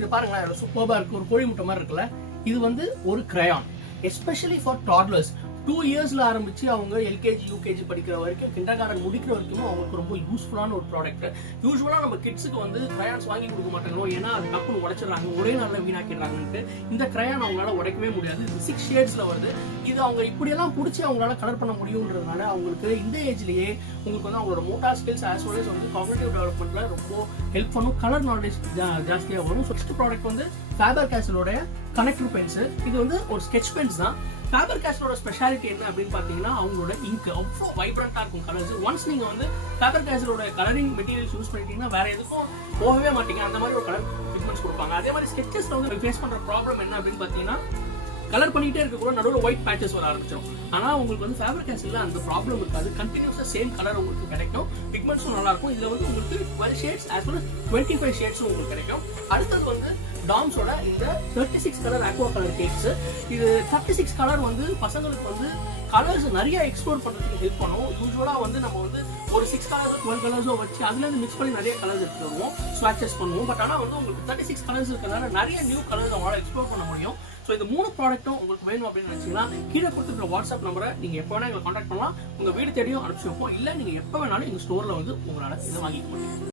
இது பாருங்களேன், சூப்பர்பா இருக்கு. ஒரு கோழி முட்டை மாதிரி இருக்குல்ல, இது வந்து ஒரு கிரையான், எஸ்பெஷலி ஃபார் டாட்லர்ஸ். 2 இயர்ஸ்ல ஆரம்பிச்சு அவங்க எல்கேஜி யூகேஜி படிக்கிற வரைக்கும், கிண்டர் கார்டன் முடிக்கிற வரைக்கும் அவங்களுக்கு ரொம்ப யூஸ்ஃபுல்லான ஒரு ப்ராடக்ட். யூஸ்வலா நம்ம கிட்ஸுக்கு வந்து கிரையான்ஸ் வாங்கி கொடுக்க மாட்டாங்களோ, ஏன்னா அது டப்புன்னு உடைச்சிடறாங்க, ஒரே நாளில் வீணாக்கிடுறாங்கன்ட்டு. இந்த கிரையான் அவங்களால உடைக்கவே முடியாது. இது 6 ஷேட்ஸ்ல வருது. இது அவங்க இப்படியெல்லாம் பிடிச்சி அவங்களால கலர் பண்ண முடியுன்றதுனால அவங்களுக்கு இந்த ஏஜ்லயே உங்களுக்கு வந்து அவங்களோட motor skills as well as வந்து காக்னிட்டிவ் டெவலப்மெண்ட்ல ரொம்ப ஹெல்ப் பண்ணும். கலர் நாலேஜ் ஜாஸ்தியாக வரும். ஃபர்ஸ்ட் ப்ராடக்ட் வந்து ஃபேபர் கேஸ்டலோட கனெக்டர் பென்ஸ். இது வந்து ஒரு ஸ்கெட்ச் பென்ஸ் தான். ஃபேபர் கேஸ்டலோட ஸ்பெஷாலிட்டி என்ன அப்படின்னு பார்த்தீங்கன்னா, அவங்களோட இங்க் அவ்வளோ வைப்ரண்டா இருக்கும் கலர்ஸ். ஒன்ஸ் நீங்க வந்து ஃபேபர் கேஸ்டலோட கலரிங் மெட்டீரியல்ஸ் யூஸ் பண்ணிட்டீங்கன்னா வேற எதுக்கும் போகவே மாட்டீங்க. அந்த மாதிரி ஒரு கலர் பிக்மெண்ட்ஸ் கொடுப்பாங்க. அதே மாதிரி ஸ்கெட்சஸ்ல வந்து ஃபேஸ் பண்ற ப்ராப்ளம் என்ன அப்படின்னு பார்த்தீங்கன்னா, கலர் பண்ணிட்டே இருக்க கூட நடுவில் ஒயிட் பேச்சஸ் வர ஆரம்பிச்சிடும். ஆனால் உங்களுக்கு வந்து ஃபேபர் கேஸ்டல்ல அந்த ப்ராப்ளம் இருக்காது. கண்டினியூஸா சேம் கலர் உங்களுக்கு கிடைக்கும். பிக்மெண்ட்ஸும் நல்லா இருக்கும். இதுல வந்து உங்களுக்கு 12 ஷேட்ஸ் as well as 25 ஷேட்ஸும் உங்களுக்கு கிடைக்கும். அடுத்தது வந்து டாம்ஸோட இந்த 36 கலர் அக்வா கலர் கேக்ஸ். இது 36 கலர் வந்து பசங்களுக்கு வந்து கலர்ஸ் நிறைய எக்ஸ்ப்ளோர் பண்றதுக்கு ஹெல்ப் பண்ணும். யூஸ்வலா வந்து நம்ம வந்து ஒரு 6 கலர்ஸோ 12 கலர்ஸோ வச்சு அதுல இருந்து மிக்ஸ் பண்ணி நிறைய கலர்ஸ் எடுத்து வருவோம், ஸ்வாட்சஸ் பண்ணுவோம். பட் ஆனால் வந்து உங்களுக்கு 36 கலர்ஸ் இருக்கிறதுனால நிறைய நியூ கலர்ஸ் அவங்களால எக்ஸ்ப்ளோர் பண்ண முடியும். ஸோ இந்த 3 ப்ராடக்ட்டும் உங்களுக்கு வேணும் அப்படின்னு நினைச்சீங்கன்னா, கீழே கொடுத்துருக்க வாட்ஸ்அப் நம்பரை நீங்க எப்போ வேணா எங்களை கான்டாக்ட் பண்ணலாம். உங்க வீடு தேடியும் அனுப்பிச்சு வைப்போம். இல்லை நீங்க எப்போ வேணாலும் எங்க ஸ்டோர்ல வந்து உங்களால இதை வாங்கிக்க முடியும்.